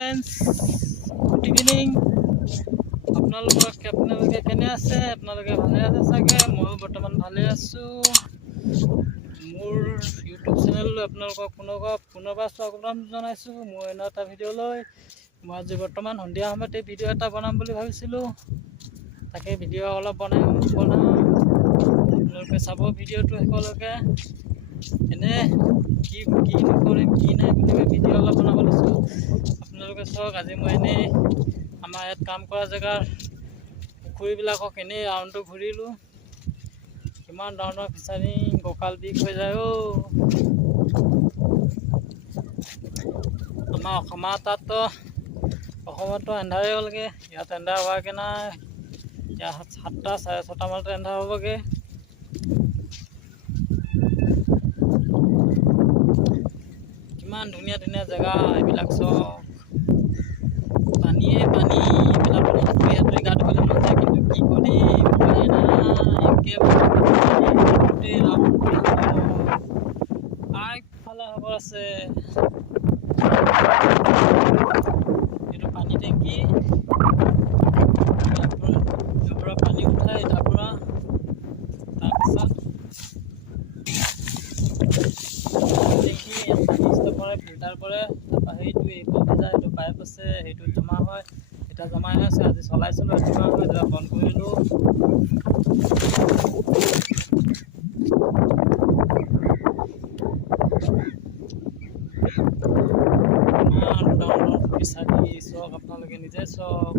Good evening আপোনালোকক আপোনালোকে কেনে আছে? আপোনালোকে ভালে আছে চাগে? ময়ো বৰ্তমান ভালে আছোঁ। মোৰ ইউটিউব চেনেললৈ আপোনালোকক পুনৰ পুনৰবাৰ স্বাগতম জনাইছোঁ মোৰ এনে এটা ভিডিঅ'লৈ মই আজি বৰ্তমান সন্ধিয়া সময়তে ভিডিঅ' এটা বনাম বুলি ভাবিছিলোঁ। তাকে ভিডিঅ' অলপ বনাই বনাওঁ আপোনালোকে চাব ভিডিঅ'টো শেষলৈকে এনে কি কি নকৰিম কি নাই বুলি ভিডিঅ' অলপ বনাব লৈছোঁ। আপোনালোকে চাওক আজি মই এনেই আমাৰ ইয়াত কাম কৰা জেগাৰ পুখুৰীবিলাকক এনেই ৰাউণ্ডটো ঘূৰিলোঁ। কিমান ধৰণৰ ফিচাৰী কঁকাল বিষ হৈ যায় অ' আমাৰ অসমৰ তাততো অসমততো এন্ধাৰেই হ'লগৈ ইয়াত এন্ধাৰ হোৱাগৈ নাই ইয়াত সাতটা চাৰে ছটামানতে এন্ধাৰ হ'বগৈ। কিমান ধুনীয়া ধুনীয়া জেগা এইবিলাক চব। পানীয়ে পানি কিন্তু কি ৰাউণ্ডটো আগফালে আছে। এইটো পানী টেংকি ইয়াৰ পৰা ইয়াৰ পৰা পানী উঠাই তাৰ পৰা তাৰপিছত দেখি পানী ষ্টপ কৰে ফিল্টাৰ কৰে, তাৰপৰা সেইটো এইফালে যায় এইটো পাইপ আছে, সেইটো জমা হয় এতিয়া জমা হৈ আছে, আজি চলাইছিলোঁ ৰাতিপুৱা গৈ এতিয়া বন্ধ কৰিলোঁ ডাঙৰ চাওক আপোনালোকে নিজে চাওক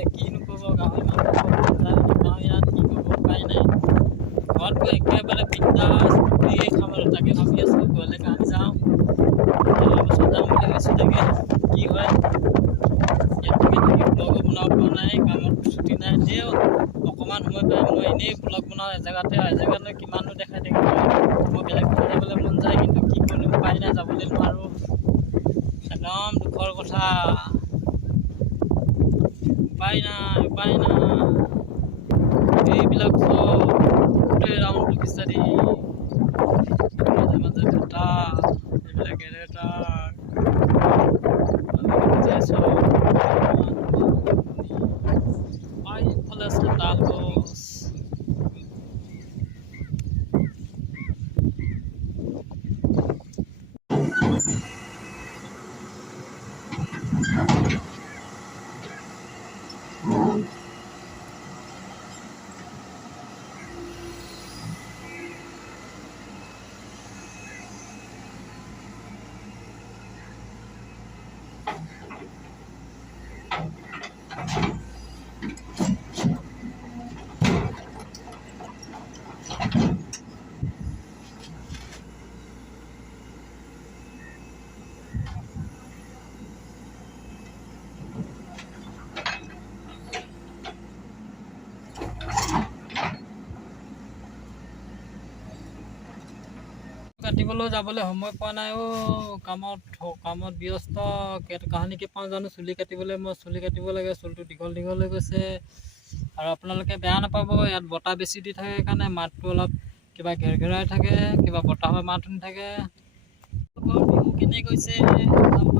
আমনি লাগিলে কিনো কৰিব গাহৰি মাংস খাব মন যায় নাপাওঁ ইয়াত কি কৰিব উপায় নাই ঘৰত গৈ একেবাৰে বিন্দাছ ফুৰিয়ে তাকে ভাবি আছোঁ গ'লে কালি যাওঁ তাৰপাছত বুলি তাকে কি হয় ইয়াত থাকি থাকি ব্লগো বনাব নাই কামত ছুটি নাই তেও অকণমান সময় পাই মই এনেই ব্লগ বনাওঁ এজেগাতে এজেগালৈ কিমাননো দেখাই থাকিম মই বেলেগ যাবলৈ মন যায় কিন্তু কি কৰিম উপায় নাই, যাবলৈ নোৱাৰোঁ। একদম দুখৰ কথা। উপায় নাই এইবিলাক গোটেই ৰাউণ্ড বিচাৰি মাজে মাজে বতাহ এইবিলাক চব আছে তাল কাটিবলৈ যাবলৈ সময় পোৱা নাই অ' কামত কামত ব্যস্ত। কাহানিকে পাওঁ জানো? চুলি কাটিবলৈ মই চুলি কাটিব লাগে চুলিটো দীঘল দীঘল হৈ গৈছে। আৰু আপোনালোকে বেয়া নাপাব, ইয়াত বতাহ বেছি দি থাকে কাৰণে মাতটো অলপ কিবা ঘেৰঘেৰাই থাকে, কিবা বতাহৰ মাত শুনি থাকে। বিহু কেনে গৈছে?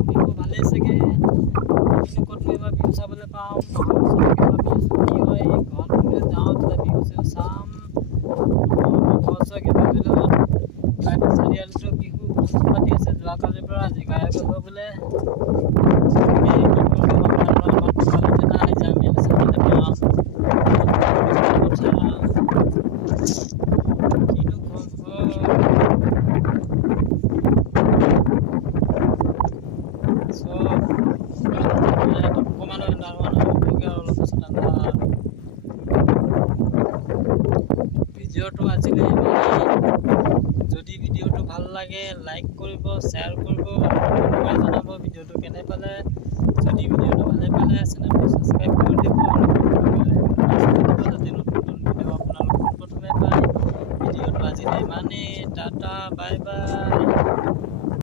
বিহু ভালেই চাগে? কিন্তু বিহু চাবলৈ পাওঁ কি হয়? ঘৰত যাওঁ, তেতিয়া বিহু চাম। ঘৰ চৰ কিবা বিহু পাতি আছে, যোৱাকালিৰ পৰা আজি গায়ক আহিব বোলে তাকে কি কৰিব আমাৰ আৰু আমাৰ কপালতে নাই যে আমি এনে চাবলৈ পাওঁ কথা কিনো ক'ম চব ইয়াত অকণমানো এন্ধাৰ হোৱা নাই হ'বগৈ আৰু ভিডিঅ'টো আজিলৈ যদি ভিডিওটো ভালো লাগে লাইক কৰিব শ্বেয়াৰ কৰিব জনাব ভিডিঅ'টো কেনে পালে। যদি ভিডিঅ'টো ভালে পালে, চেনেলটো ছাবস্ক্ৰাইব কৰি